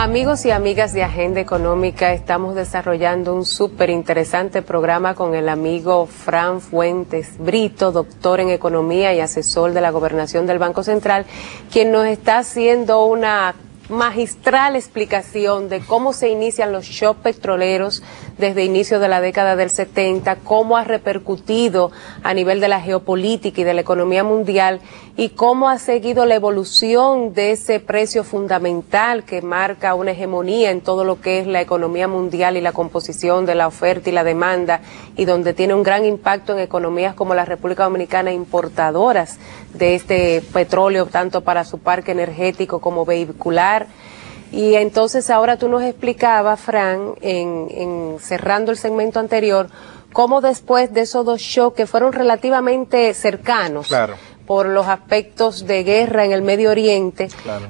Amigos y amigas de Agenda Económica, estamos desarrollando un súper interesante programa con el amigo Fran Fuentes Brito, doctor en Economía y asesor de la Gobernación del Banco Central, quien nos está haciendo una magistral explicación de cómo se inician los shocks petroleros desde inicio de la década del 70, cómo ha repercutido a nivel de la geopolítica y de la economía mundial y cómo ha seguido la evolución de ese precio fundamental que marca una hegemonía en todo lo que es la economía mundial y la composición de la oferta y la demanda, y donde tiene un gran impacto en economías como la República Dominicana, importadoras de este petróleo tanto para su parque energético como vehicular. Y entonces ahora tú nos explicabas, Fran, cerrando el segmento anterior, cómo después de esos dos shocks que fueron relativamente cercanos, claro, por los aspectos de guerra en el Medio Oriente, claro,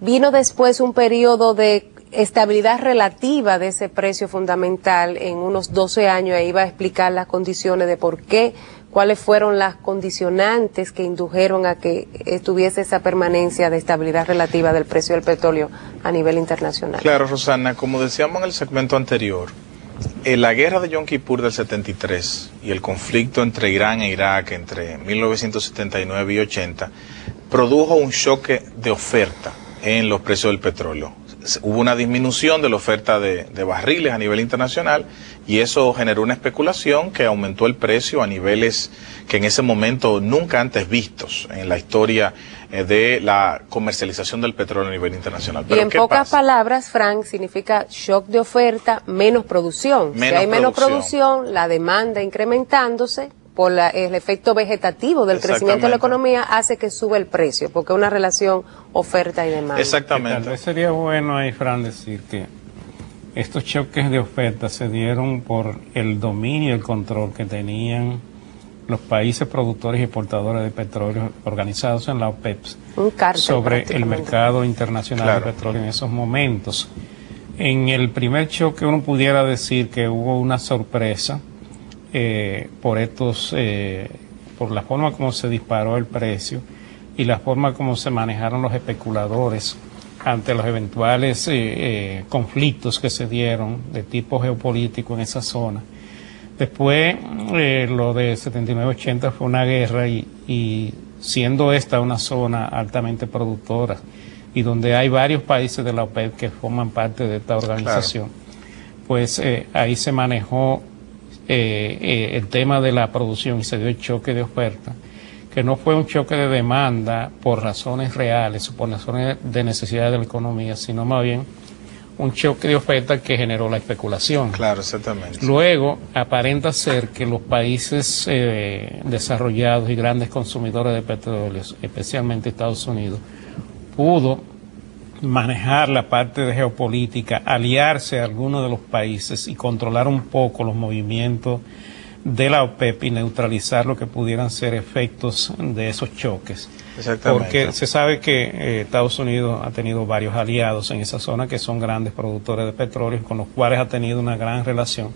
vino después un periodo de estabilidad relativa de ese precio fundamental en unos 12 años. Ahí iba a explicar las condiciones de por qué, cuáles fueron las condicionantes que indujeron a que estuviese esa permanencia de estabilidad relativa del precio del petróleo a nivel internacional. Claro, Rosana, como decíamos en el segmento anterior, la guerra de Yom Kippur del 73 y el conflicto entre Irán e Irak entre 1979 y 80 produjo un choque de oferta en los precios del petróleo. Hubo una disminución de la oferta de barriles a nivel internacional y eso generó una especulación que aumentó el precio a niveles que en ese momento nunca antes vistos en la historia de la comercialización del petróleo a nivel internacional. Pero y en pocas palabras, Frank, significa shock de oferta, menos producción. Si hay menos producción, la demanda incrementándose por el efecto vegetativo del crecimiento de la economía hace que sube el precio, porque es una relación oferta y demanda. Exactamente. Tal vez sería bueno ahí, Fran, decir que estos choques de oferta se dieron por el dominio y el control que tenían los países productores y exportadores de petróleo organizados en la OPEP sobre el mercado internacional de petróleo en esos momentos. En el primer choque uno pudiera decir que hubo una sorpresa por la forma como se disparó el precio y la forma como se manejaron los especuladores ante los eventuales conflictos que se dieron de tipo geopolítico en esa zona. Después, lo de 79-80 fue una guerra y siendo esta una zona altamente productora y donde hay varios países de la OPEP que forman parte de esta organización, pues ahí se manejó el tema de la producción y se dio el choque de oferta, que no fue un choque de demanda por razones reales o por razones de necesidad de la economía, sino más bien un choque de oferta que generó la especulación. Claro, exactamente. Luego, aparenta ser que los países desarrollados y grandes consumidores de petróleo, especialmente Estados Unidos, pudo manejar la parte de geopolítica, aliarse a algunos de los países y controlar un poco los movimientos de la OPEP y neutralizar lo que pudieran ser efectos de esos choques. Porque se sabe que Estados Unidos ha tenido varios aliados en esa zona que son grandes productores de petróleo, con los cuales ha tenido una gran relación,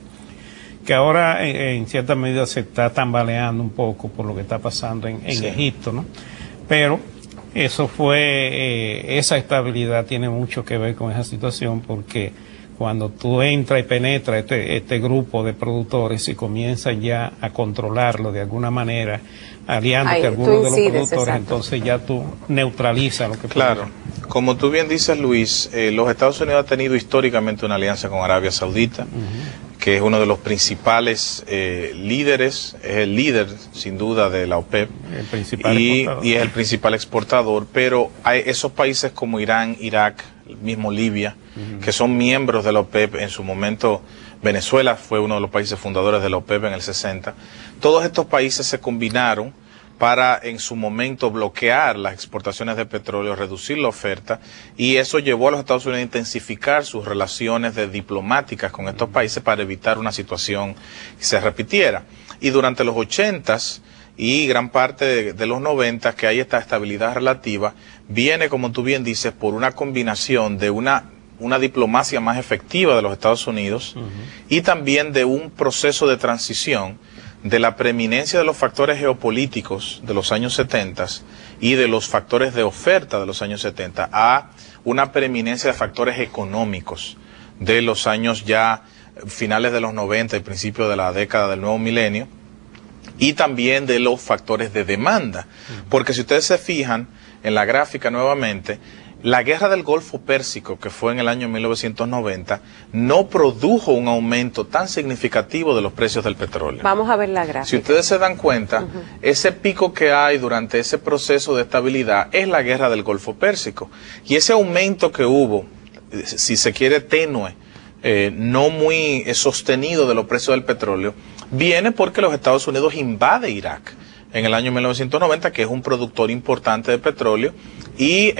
que ahora en cierta medida se está tambaleando un poco por lo que está pasando en Egipto, ¿no? Pero eso esa estabilidad tiene mucho que ver con esa situación, porque cuando tú entras y penetras este grupo de productores y comienzas ya a controlarlo de alguna manera, aliándote a algunos de los productores, exacto, entonces ya tú neutralizas lo que Claro, como tú bien dices, Luis, los Estados Unidos ha tenido históricamente una alianza con Arabia Saudita, que es uno de los principales líderes, es el líder sin duda de la OPEP, y es el principal exportador, pero hay esos países como Irán, Irak, el mismo Libia, que son miembros de la OPEP. En su momento Venezuela fue uno de los países fundadores de la OPEP en el 60. Todos estos países se combinaron para en su momento bloquear las exportaciones de petróleo, reducir la oferta, y eso llevó a los Estados Unidos a intensificar sus relaciones diplomáticas con estos países para evitar una situación que se repitiera. Y durante los 80s y gran parte de los 90, que hay esta estabilidad relativa, viene, como tú bien dices, por una combinación de una diplomacia más efectiva de los Estados Unidos y también de un proceso de transición de la preeminencia de los factores geopolíticos de los años 70 y de los factores de oferta de los años 70 a una preeminencia de factores económicos de los años ya finales de los 90 y principios de la década del nuevo milenio, y también de los factores de demanda. Porque si ustedes se fijan en la gráfica nuevamente, la guerra del Golfo Pérsico, que fue en el año 1990, no produjo un aumento tan significativo de los precios del petróleo. Vamos a ver la gráfica. Si ustedes se dan cuenta, ese pico que hay durante ese proceso de estabilidad es la guerra del Golfo Pérsico. Y ese aumento que hubo, si se quiere tenue, no muy sostenido de los precios del petróleo, viene porque los Estados Unidos invade Irak en el año 1990, que es un productor importante de petróleo, y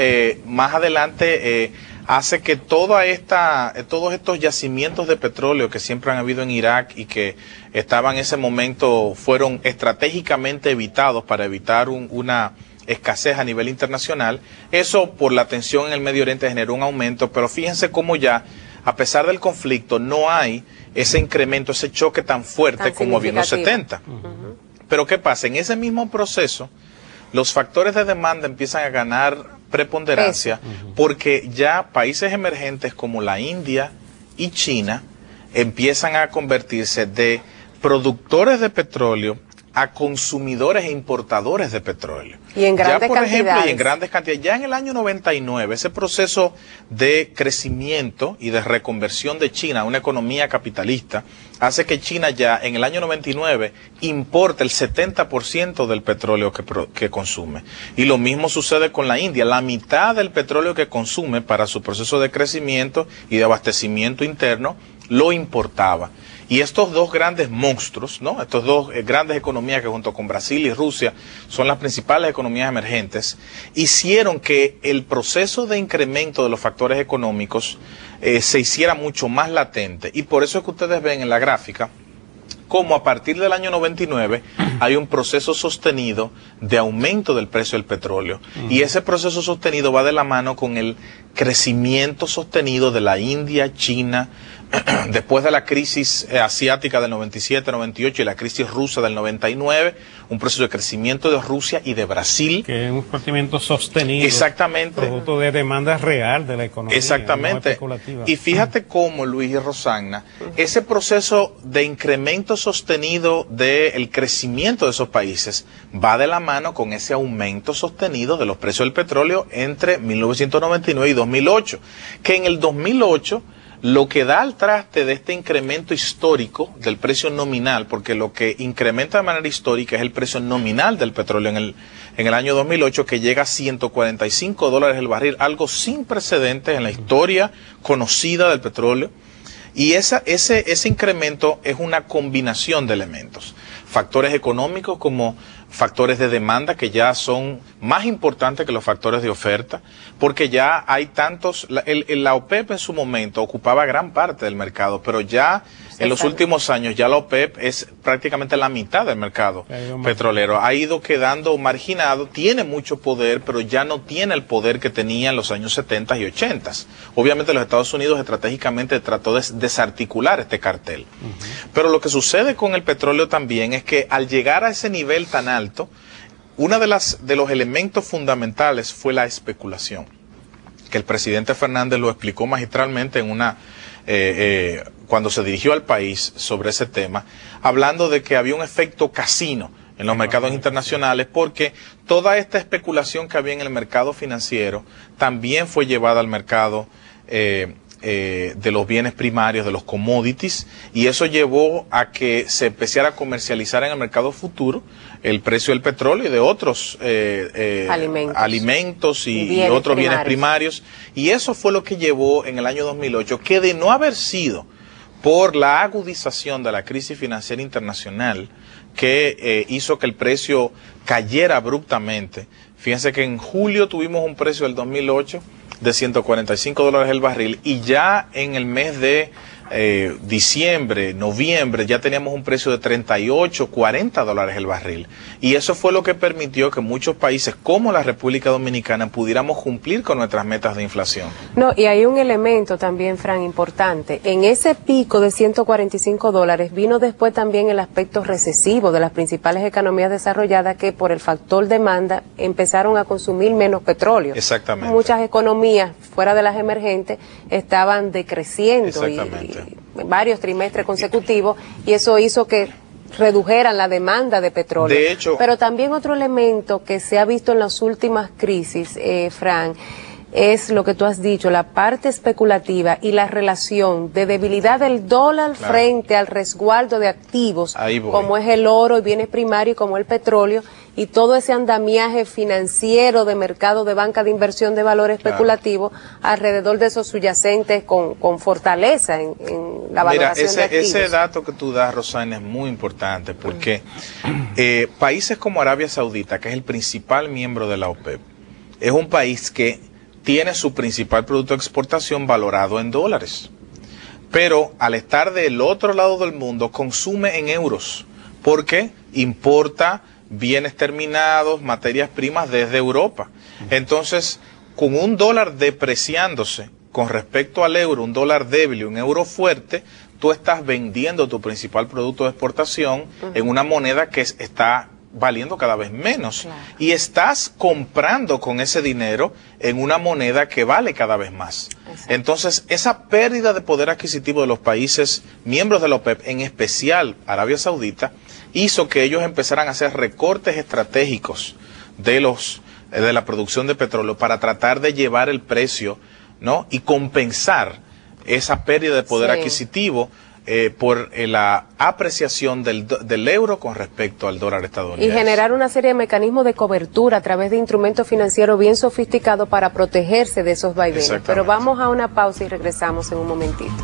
más adelante hace que todos estos yacimientos de petróleo que siempre han habido en Irak y que estaban en ese momento, fueron estratégicamente evitados para evitar una escasez a nivel internacional. Eso, por la tensión en el Medio Oriente, generó un aumento, pero fíjense cómo ya, a pesar del conflicto, no hay ese incremento, ese choque tan fuerte como había en los 70. Pero ¿qué pasa? En ese mismo proceso, los factores de demanda empiezan a ganar preponderancia porque ya países emergentes como la India y China empiezan a convertirse de productores de petróleo a consumidores e importadores de petróleo. Y en grandes ya, por ejemplo, cantidades. y en grandes cantidades. Ya en el año 99, ese proceso de crecimiento y de reconversión de China a una economía capitalista hace que China ya en el año 99 importe el 70% del petróleo que consume. Y lo mismo sucede con la India. La mitad del petróleo que consume para su proceso de crecimiento y de abastecimiento interno lo importaba. Y estos dos grandes monstruos, ¿no? Estos dos grandes economías que junto con Brasil y Rusia son las principales economías emergentes, hicieron que el proceso de incremento de los factores económicos se hiciera mucho más latente. Y por eso es que ustedes ven en la gráfica como a partir del año 99 hay un proceso sostenido de aumento del precio del petróleo. Y ese proceso sostenido va de la mano con el crecimiento sostenido de la India, China, después de la crisis asiática del 97-98 y la crisis rusa del 99, un proceso de crecimiento de Rusia y de Brasil. Que es un crecimiento sostenido. Exactamente. Producto de demanda real de la economía. Exactamente. No especulativa. Y fíjate cómo, Luis y Rosagna, ese proceso de incremento sostenido del crecimiento de esos países va de la mano con ese aumento sostenido de los precios del petróleo entre 1999 y 2008, que en el 2008 lo que da al traste de este incremento histórico del precio nominal, porque lo que incrementa de manera histórica es el precio nominal del petróleo en el año 2008, que llega a $145 el barril, algo sin precedentes en la historia conocida del petróleo. Y ese incremento es una combinación de elementos, factores económicos como factores de demanda que ya son más importantes que los factores de oferta, porque ya hay tantos, la OPEP en su momento ocupaba gran parte del mercado, pero ya en los últimos años ya la OPEP es prácticamente la mitad del mercado petrolero, ha ido quedando marginado, tiene mucho poder, pero ya no tiene el poder que tenía en los años 70 y 80. Obviamente los Estados Unidos estratégicamente trató de desarticular este cartel. Pero lo que sucede con el petróleo también es que al llegar a ese nivel tan alto, uno de los elementos fundamentales fue la especulación, que el presidente Fernández lo explicó magistralmente en cuando se dirigió al país sobre ese tema, hablando de que había un efecto casino en los mercados internacionales, porque toda esta especulación que había en el mercado financiero también fue llevada al mercado de los bienes primarios, de los commodities, y eso llevó a que se empezara a comercializar en el mercado futuro el precio del petróleo y de otros alimentos y otros bienes primarios. Y eso fue lo que llevó en el año 2008, que de no haber sido por la agudización de la crisis financiera internacional, que hizo que el precio cayera abruptamente. Fíjense que en julio tuvimos un precio del 2008 de $145 el barril, y ya en el mes de diciembre, noviembre, ya teníamos un precio de 38, 40 dólares el barril. Y eso fue lo que permitió que muchos países como la República Dominicana pudiéramos cumplir con nuestras metas de inflación. No, y hay un elemento también, Fran, importante. En ese pico de 145 dólares vino después también el aspecto recesivo de las principales economías desarrolladas que por el factor demanda empezaron a consumir menos petróleo. Exactamente. Muchas economías fuera de las emergentes estaban decreciendo y varios trimestres consecutivos, y eso hizo que redujeran la demanda de petróleo. De hecho, pero también otro elemento que se ha visto en las últimas crisis, Fran, es lo que tú has dicho, la parte especulativa y la relación de debilidad del dólar frente al resguardo de activos, como es el oro y bienes primarios, como el petróleo, y todo ese andamiaje financiero de mercado de banca de inversión de valor especulativo alrededor de esos subyacentes con fortaleza en la valoración de activos. Ese dato que tú das, Rosana, es muy importante porque países como Arabia Saudita, que es el principal miembro de la OPEP, es un país que tiene su principal producto de exportación valorado en dólares. Pero al estar del otro lado del mundo, consume en euros, porque importa bienes terminados, materias primas desde Europa. Entonces, con un dólar depreciándose con respecto al euro, un dólar débil y un euro fuerte, tú estás vendiendo tu principal producto de exportación en una moneda que está valiendo cada vez menos, y estás comprando con ese dinero en una moneda que vale cada vez más. Exacto. Entonces, esa pérdida de poder adquisitivo de los países miembros de la OPEP, en especial Arabia Saudita, hizo que ellos empezaran a hacer recortes estratégicos de la producción de petróleo para tratar de llevar el precio, ¿no?, y compensar esa pérdida de poder adquisitivo por la apreciación del euro con respecto al dólar estadounidense. Y generar una serie de mecanismos de cobertura a través de instrumentos financieros bien sofisticados para protegerse de esos vaivenes. Pero vamos a una pausa y regresamos en un momentito.